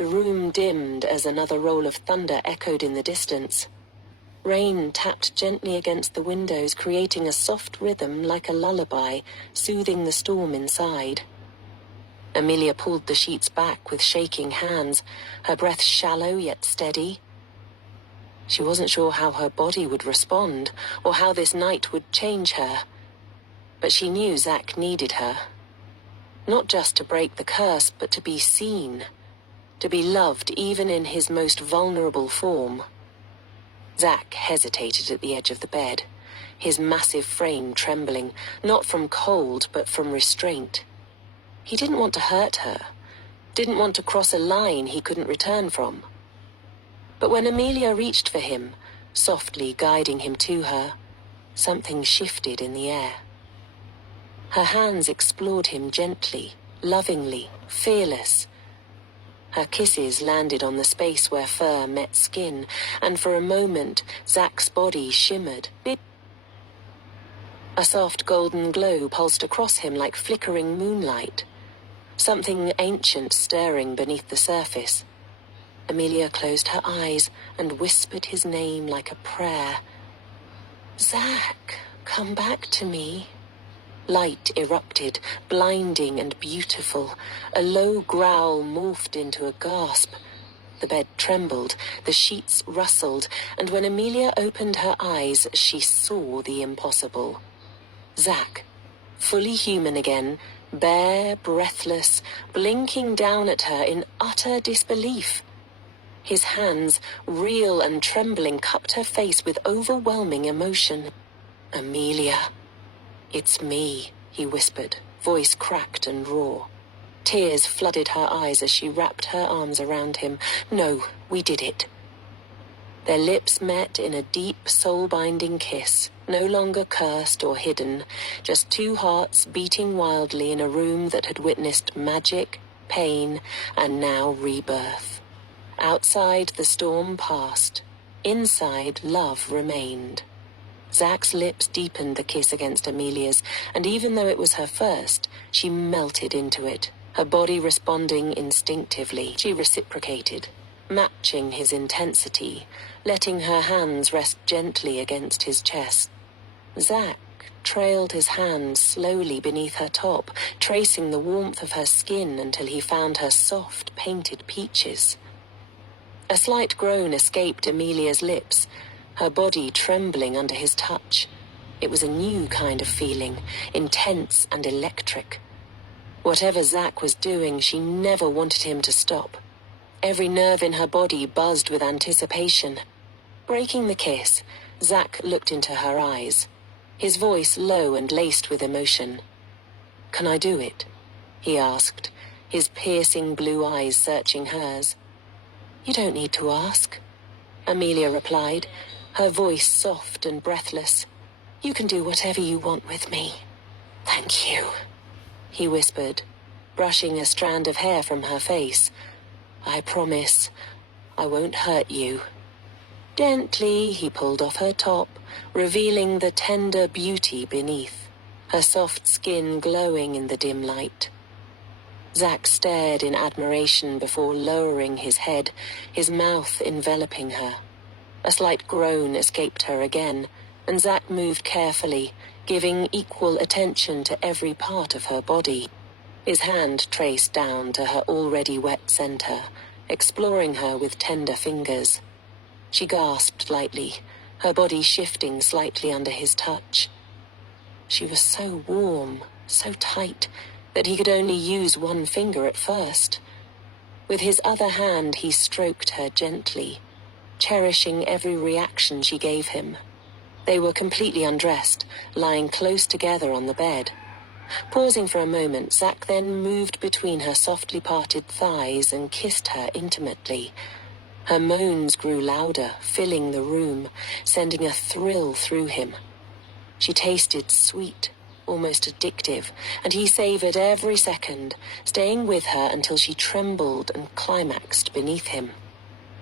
The room dimmed as another roll of thunder echoed in the distance. Rain tapped gently against the windows, creating a soft rhythm like a lullaby, soothing the storm inside. Amelia pulled the sheets back with shaking hands, her breath shallow yet steady. She wasn't sure how her body would respond, or how this night would change her. But she knew Zack needed her. Not just to break the curse, but to be seen. To be loved even in his most vulnerable form. Zack hesitated at the edge of the bed, his massive frame trembling, not from cold but from restraint. He didn't want to hurt her, didn't want to cross a line he couldn't return from. But when Amelia reached for him, softly guiding him to her, something shifted in the air. Her hands explored him gently, lovingly, fearless. Her kisses landed on the space where fur met skin, and for a moment, Zack's body shimmered. A soft golden glow pulsed across him like flickering moonlight. Something ancient stirring beneath the surface. Amelia closed her eyes and whispered his name like a prayer. "Zack, come back to me." Light erupted, blinding and beautiful. A low growl morphed into a gasp. The bed trembled, the sheets rustled, and when Amelia opened her eyes, she saw the impossible. Zack, fully human again, bare, breathless, blinking down at her in utter disbelief. His hands, real and trembling, cupped her face with overwhelming emotion. "Amelia." "It's me," he whispered, voice cracked and raw. Tears flooded her eyes as she wrapped her arms around him. "No, we did it." Their lips met in a deep, soul-binding kiss, no longer cursed or hidden, just two hearts beating wildly in a room that had witnessed magic, pain, and now rebirth. Outside, the storm passed. Inside, love remained. Zack's lips deepened the kiss against Amelia's, and even though it was her first, she melted into it, her body responding instinctively. She reciprocated, matching his intensity, letting her hands rest gently against his chest. Zack trailed his hands slowly beneath her top, tracing the warmth of her skin until he found her soft, painted peaches. A slight groan escaped Amelia's lips, her body trembling under his touch. It was a new kind of feeling, intense and electric. Whatever Zack was doing, she never wanted him to stop. Every nerve in her body buzzed with anticipation. Breaking the kiss, Zack looked into her eyes, his voice low and laced with emotion. "Can I do it?" he asked, his piercing blue eyes searching hers. "You don't need to ask," Amelia replied, her voice soft and breathless. "You can do whatever you want with me." "Thank you," he whispered, brushing a strand of hair from her face. "I promise, I won't hurt you." Gently, he pulled off her top, revealing the tender beauty beneath, her soft skin glowing in the dim light. Zack stared in admiration before lowering his head, his mouth enveloping her. A slight groan escaped her again, and Zack moved carefully, giving equal attention to every part of her body. His hand traced down to her already wet center, exploring her with tender fingers. She gasped lightly, her body shifting slightly under his touch. She was so warm, so tight, that he could only use one finger at first. With his other hand, he stroked her gently, cherishing every reaction she gave him. They were completely undressed, lying close together on the bed. Pausing for a moment, Zack then moved between her softly parted thighs and kissed her intimately. Her moans grew louder, filling the room, sending a thrill through him. She tasted sweet, almost addictive, and he savored every second, staying with her until she trembled and climaxed beneath him.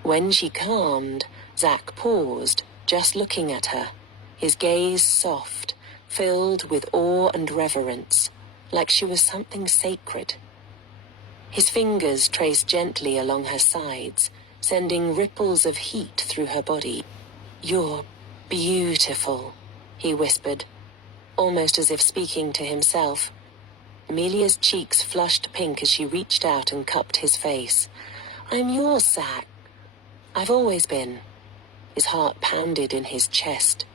When she calmed, Zack paused, just looking at her, his gaze soft, filled with awe and reverence, like she was something sacred. His fingers traced gently along her sides, sending ripples of heat through her body. "You're beautiful," he whispered, almost as if speaking to himself. Amelia's cheeks flushed pink as she reached out and cupped his face. "I'm yours, Zack. I've always been." His heart pounded in his chest.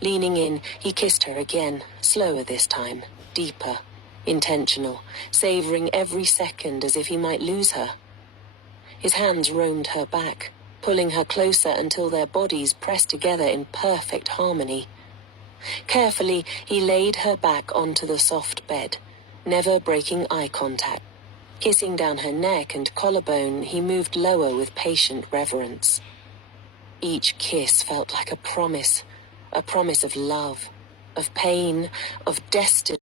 Leaning in, he kissed her again, slower this time, deeper, intentional, savoring every second as if he might lose her. His hands roamed her back, pulling her closer until their bodies pressed together in perfect harmony. Carefully, he laid her back onto the soft bed, never breaking eye contact. Kissing down her neck and collarbone, he moved lower with patient reverence. Each kiss felt like a promise of love, of pain, of destiny.